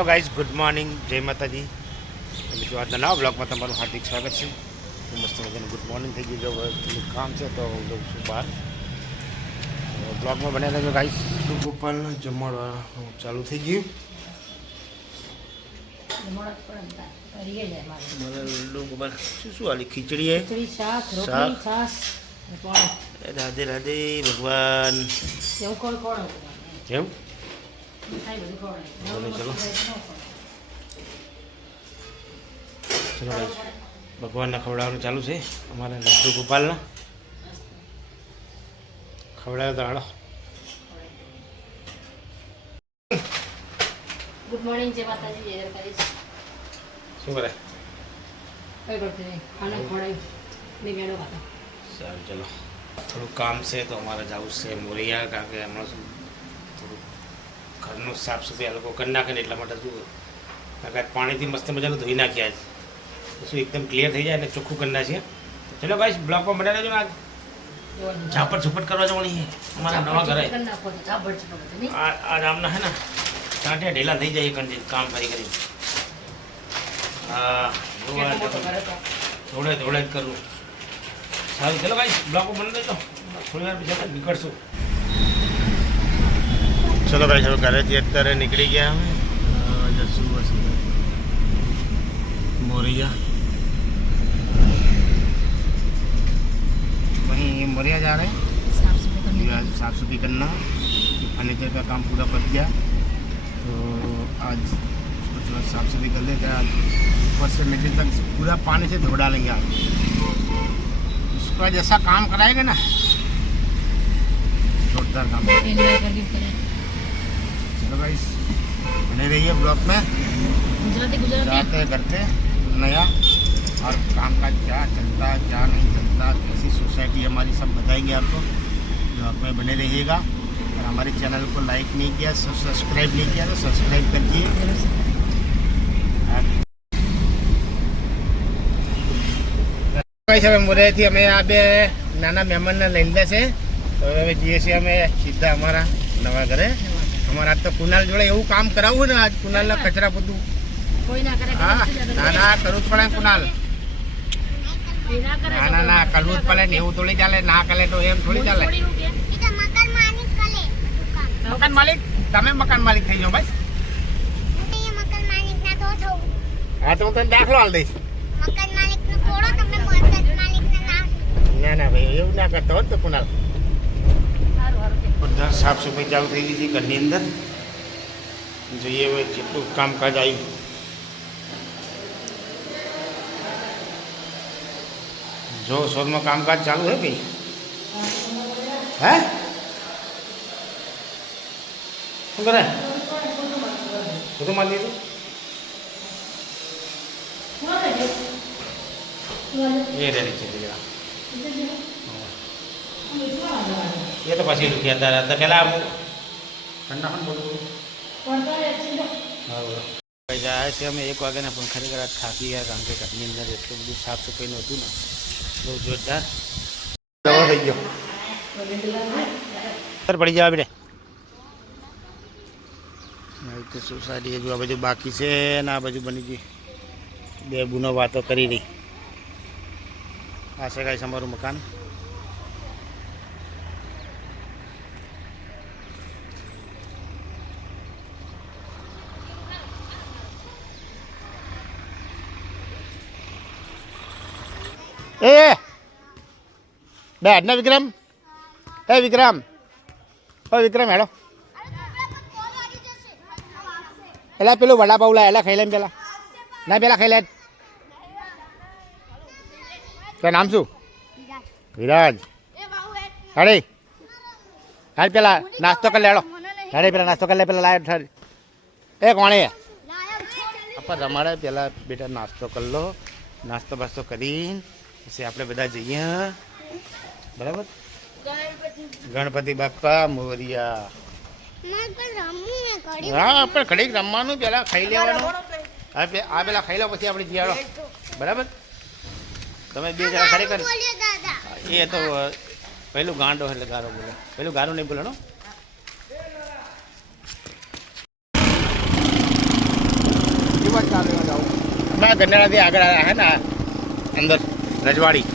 Hello guys, good morning, જય માતાજી. મિત્રો આજના નવા બ્લોગમાં તમારું હાર્દિક સ્વાગત છે. મસ્ત મજાનું ગુડ મોર્નિંગ થઈ ગયું. જો થોડું કામ છે તો હું જઉં છું બહાર. બ્લોગમાં બને રહેજો ગાઈઝ. ગોપાલનું જમવાનું ચાલુ થઈ ગયું. શું હાલી ખીચડી શાક. રાધે રાધે ભગવાન. એમ ચલો ચલો ભાઈ, ભગવાનના ખવડાવવાનું ચાલુ છે અમારે લડ્ડુ ગોપાલના. ખવડાવ્યો તો હાડો. ગુડ મોર્નિંગ, જય માતાજી, જય દ્વારકાધીશ. શું કરે? કઈ કરતી નહીં, ખાના ખવડાવી ને મેળો ખાતો. સારું ચલો, થોડું કામ છે તો અમારે જવું છે મોરિયા, કારણ કે હમણાં શું થોડું ઘરનું સાફ સફાઈ આ લોકો કરી નાખે ને એટલા માટે શું, કારણ કે પાણીથી મસ્ત મજાનું ધોઈ નાખ્યા છે શું એકદમ ક્લિયર થઈ જાય અને ચોખ્ખું કરી નાખીએ. ચલો ભાઈ, બ્લોકમાં બને રહેજો ને. આજ ઝાપટ ઝુપટ કરવા જવાની છે અમારા નવા ઘરે. આજ આમના હે ને ટાંટિયા ઢેલા થઈ જાય કંઈ કામ કરી કરી. હા, થોડે થોડે જ કરવું. સારું ચલો ભાઈ, બ્લોકો બની દેજો, થોડી વાર પછી આપણે નીકળશું. ચલો ભાઈ, હવે ઘરેથી અત્યારે નીકળી ગયા અમે. જશું બસ મોરિયા. वहीं मोरिया जा रहे हैं, साफ सफाई करना. फर्नीचर का काम पूरा बच गया तो आज थोड़ा साफ सफाई कर लेते हैं. आज ऊपर से नीचे तक पूरा पानी से धो डालेंगे. आज उसका जैसा काम कराएंगे ना, जोरदार काम. चलो भाई, बने रहिए ब्लॉक में. जाते हैं घर पे नया और काम काज क्या चलता है, क्या नहीं चलता, कैसी सोसाइटी हमारी, सब बताएंगे आपको. ब्लॉग में बने रहिएगा. और हमारे चैनल को लाइक नहीं किया, सब्सक्राइब नहीं किया तो सब्सक्राइब करिए. હવે મોરેથી અમે આ બે નાના મહેમાનને લઈ લીધા છે, તો હવે જઈએ છીએ અમે સીધા અમારા નવા ઘરે. અમારા આજ તો કુનાલ જોડે એવું કામ કરાવવું ને, આજ કુનાલના કચરા બધું. હા, ના ના કરવું જ પડે કુનાલ. ના ના કરવું જ પડે ને, એવું થોડી ચાલે. ના કરે તો એમ થોડી ચાલે. મકાન માલિક તમે મકાન માલિક થઈ જાઓ ભાઈ. હા તો હું તને દાખલો હાલ દઈશ. ના ના ભાઈ, એવું ના કરતો હોત તો કુનાલ. બધા સાફ સફાઈ ચાલુ થઈ ગઈ હતી ઘરની અંદર. જોઈએ હવે કેટલું કામકાજ આવ્યું. જો શોરમાં કામકાજ ચાલુ છે ભાઈ. હે શું કરે? બધું મારી લીધું. એ રેડી છે એ તો પછી રૂપિયા હતા પેલા હું ઠંડા પણ બોલું. હા બોલો. જાય છે અમે 1 વાગ્યાના, પણ ખરેખર આજ થાકી ગયા, કારણ કે ઘરની અંદર એટલું બધું સાફ સફાઈનું હતું ને, બહુ જોરદાર. થઈ ગયો પડી જવા બેટે. તો સોસાયટી હજુ આ બાજુ બાકી છે ને આ બાજુ બની ગઈ. બે બુનો વાતો કરી રહી. આ છે કાંઈ અમારું મકાન. એ બેઠ ને વિક્રમ. એ વિક્રમ, ઓ વિક્રમ હેડો. એલા પેલું વડાપાઉં લા, એલા ખાઈ લે પેલા. ના પેલા ખાઈ લે. તારું નામ શું? વિરાજ. હાડે હાલ પેલા નાસ્તો કરી લેડો. હાડે પેલા નાસ્તો કરી લે. પેલા લાય એ કોણે આપણે રમાડે. પેલા બેટા નાસ્તો કરી લો. નાસ્તો બાસ્તો કરીને પછી આપણે બધા જઈએ. બરાબર. ગણપતિ બાપ્પા મોરિયા. હા પણ ઘડીક રમવાનું, પેલા ખાઈ લેવાનું. હા આ પેલા ખાઈ લો પછી આપણે જીયાડો. બરાબર. તમે બે જણા ખરેખર એ તો પહેલું ગાંડો એટલે ગારો બોલે. પહેલું ગારો નહીં બોલવાનો. આ ગંડાળાથી આગળ હે ને અંદર રજવાડી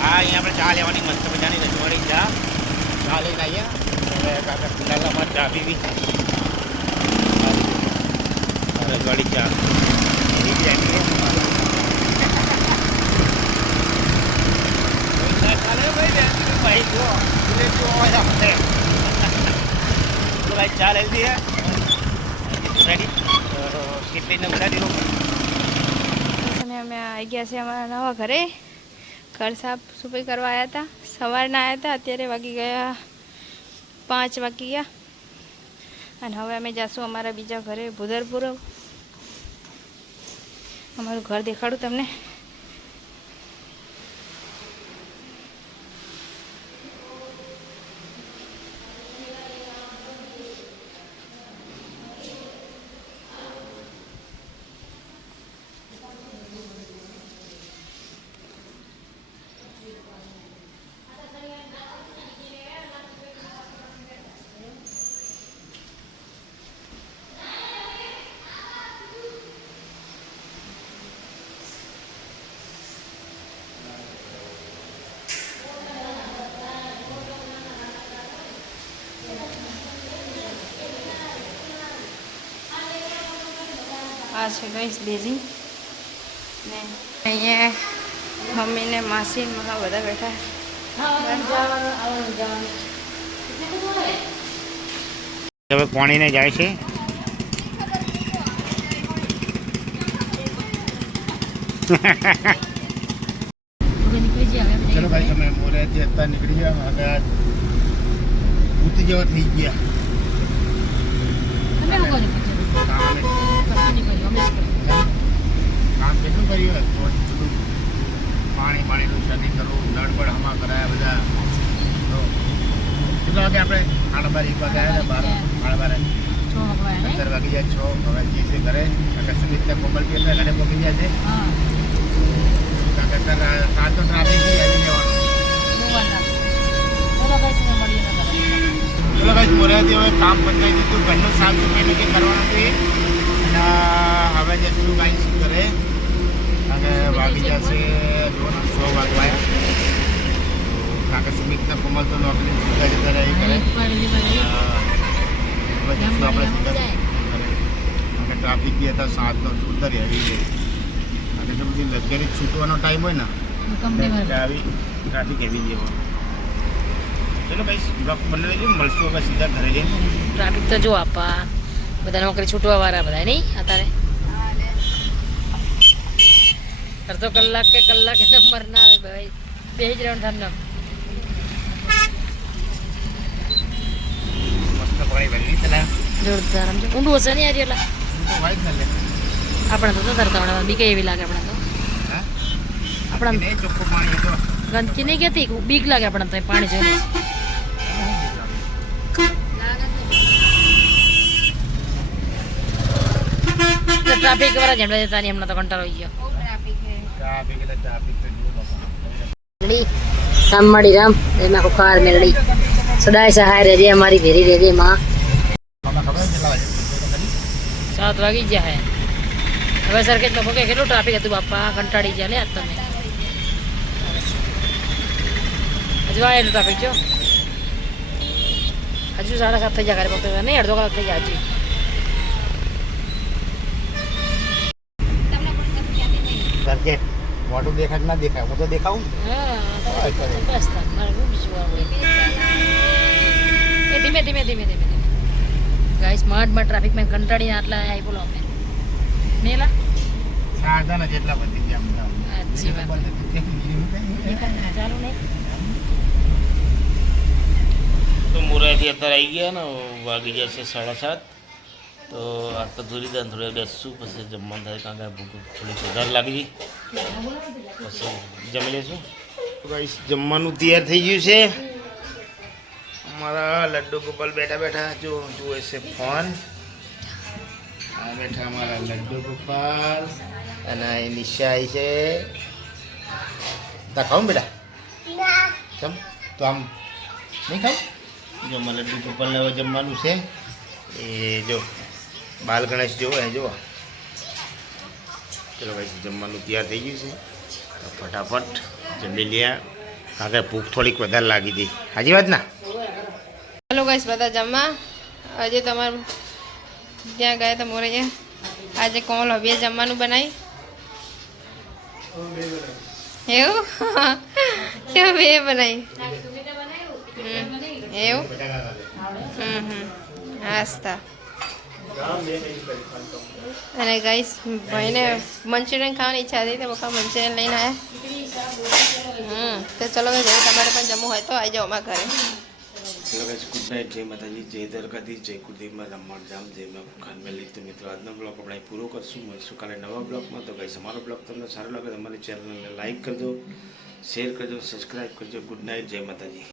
હા અહીંયા આપણે ચા લેવાની મસ્ત મજાની રજવાડી ચા લઈને આવ્યા હવે કાકા ખુલ્લામાં ચા પીવી રજવાડી ચા भाई चाय ले ली है रेडी कितनी ने बता दी समय અમે આવી ગયા છે અમારા નવા ઘરે ઘર સાફ સફાઈ કરવા આવ્યા હતા સવારના આવ્યા હતા અત્યારે વાગી ગયા 5 વાગી ગયા અને હવે અમે જાશું અમારા બીજા ઘરે ભુદરપુર અમારું ઘર દેખાડું તમને આ છે ગાઈસ બેઝિંગ ને અહીંયા મમ્મી ને માસી ને બધા બેઠા હવે પાણીને જાય છે ચલો ભાઈ તમે મોરેથી અત્યારે નીકળી ગયા આગળ ઉતી જેવા થઈ ગયા કામ કેટલું કર્યું હોય થોડું પાણીનું સેટિંગ કરવું નળબળ હમા કરાયા બધા તો કેટલા વાગે આપણે 8:30 વાગે આવ્યા હતા 12 વાગી જાય 6 હવે જે છે ઘરે અકસ્મિત કોમલ બી એટલે ઘરે પહોંચી જાય છે સાત તો ટ્રાફિક બી આવી જવાનું ચલો ભાઈ મોરેથી હવે કામ પતાવી દીધું ઘરનું સાફ સફાઈનું કંઈ કરવાનું હતું અને હવે જશું કાંઈ શું કરે અને વાગી જશે 6 વાગવાયા કારણ કે સુમિતને કોમલ તો નોકરી સીધા જતા રહે કરે હવે જશું આપણે સીધા કરે કારણ કે ટ્રાફિક બી હતા 7 તો ઉતરી આવી ગઈ કારણ કે બધી લક્ઝરી છૂટવાનો ટાઈમ હોય ને આવી ટ્રાફિક આવી જવાનું ચલો ભાઈ બ્લોક બનાવી મળશું હવે સીધા ઘરે જઈને ટ્રાફિક તો જો આપા બધા નોકરી છૂટવા વાળા બધા નહીં અત્યારે અડધો કલાક કે કલાક નંબર ના આવે ભાઈ બે જ રાઉન્ડ થમને મસ્ત પાણી ભરી તલા જોરદાર આમ ઊંડું હશે ને યાર એટલે તો વાઈટ ન લે આપણે તો તરતા હમણાં બીક એવી લાગે આપણે તો હા આપણા નહીં ચોખ્ખું પાણી હતો ગંદકી નહીં કહેતી બીક લાગે આપણને તો પાણી જોઈને ટ્રાફિક વાળા જેમ જતા નહીં હમણાં તો કંટાળો આવી ગયો ટ્રાફિક એટલે ટ્રાફિક તો જીવો બાપા રામ મળી રામ એમાં ખુખાર મેળડી સદાય સહાય રહેજે અમારી ભેરી રહેજે માં બાપા ખબર કેટલા વાગે 7 વાગી ગયા હે હવે સરખેજમાં ભોગે કેટલું ટ્રાફિક હતું બાપા કંટાળી ગયા લે આજ તમે હજુ આવેલું ટ્રાફિક જો હજુ 7:30 થઈ જાય ઘરે પકડે નહીં અડધો કલાક થઈ જાય હજી સરકે મોટું દેખાય ના દેખાય હું તો દેખાવું ધીમે ધીમે ધીમે ધીમે ગાઈસ માં ટ્રાફિકમાં કંટાળીને આટલા આવી બોલો અમે મેલા સાધન જેટલા બધી ગયા સાચી વાત ચાલુ નહીં તો મોરાથી અત્યારે આવી ગયા ને વાગી જશે 7:30 તો આ તો ધોરી દાન થોડી બેસશું પછી જમવાનું થાય કારણ કે ભૂખ થોડીક વધારે લાગી પછી જમી લઈશું તો ગાઈસ જમવાનું તૈયાર થઈ ગયું છે અમારા લડ્ડુ ગોપાલ બેઠા બેઠા જો જુએ છે ફોન આ બેઠા અમારા લડ્ડુ ગોપાલ અને એ નિશા આવી છે તા ખાઉં બેટા ચમ તો આમ નહીં ખાવ જો અમારા લડ્ડુ ગોપાલને હવે જમવાનું છે એ જો બાલ ગણેશ જો એ જો ચલો ભાઈ જમવાનું તૈયાર થઈ ગયું છે તો ફટાફટ જમી લ્યા કારણ કે ભૂખ થોડીક વધારે લાગી હતી હાજી વાત ના ચાલો ગાઈસ બધા જમવા આજે તમારું ત્યાં ગયા હતા મોરે આજે કોણ હવે જમવાનું બનાવી એવું કેવું બે બનાવી એવું હાસ્તા અને ગાઈસ ભાઈને મંચુરિયન ખાવાની ઈચ્છા હતી તો પપ્પા મંચુરિયન લઈને આવ્યા તો ચલો ભાઈ તમારે પણ જમવું હોય તો આવી જાઓ અમારા ઘરે ચલો ગાઈસ ગુડ નાઇટ જય માતાજી જય દ્વારકાધીશ જય કુલદીપમાં રમણ જામ જય ખાનવેલી તો મિત્રો આજનો બ્લોગ આપણે પૂરો કરશું મળીશું કાલે નવા બ્લોગમાં તો ગાઈસ અમારો બ્લોગ તમને સારો લાગે તો અમારી ચેનલને લાઈક કરજો શેર કરજો સબસ્ક્રાઈબ કરજો ગુડ નાઇટ જય માતાજી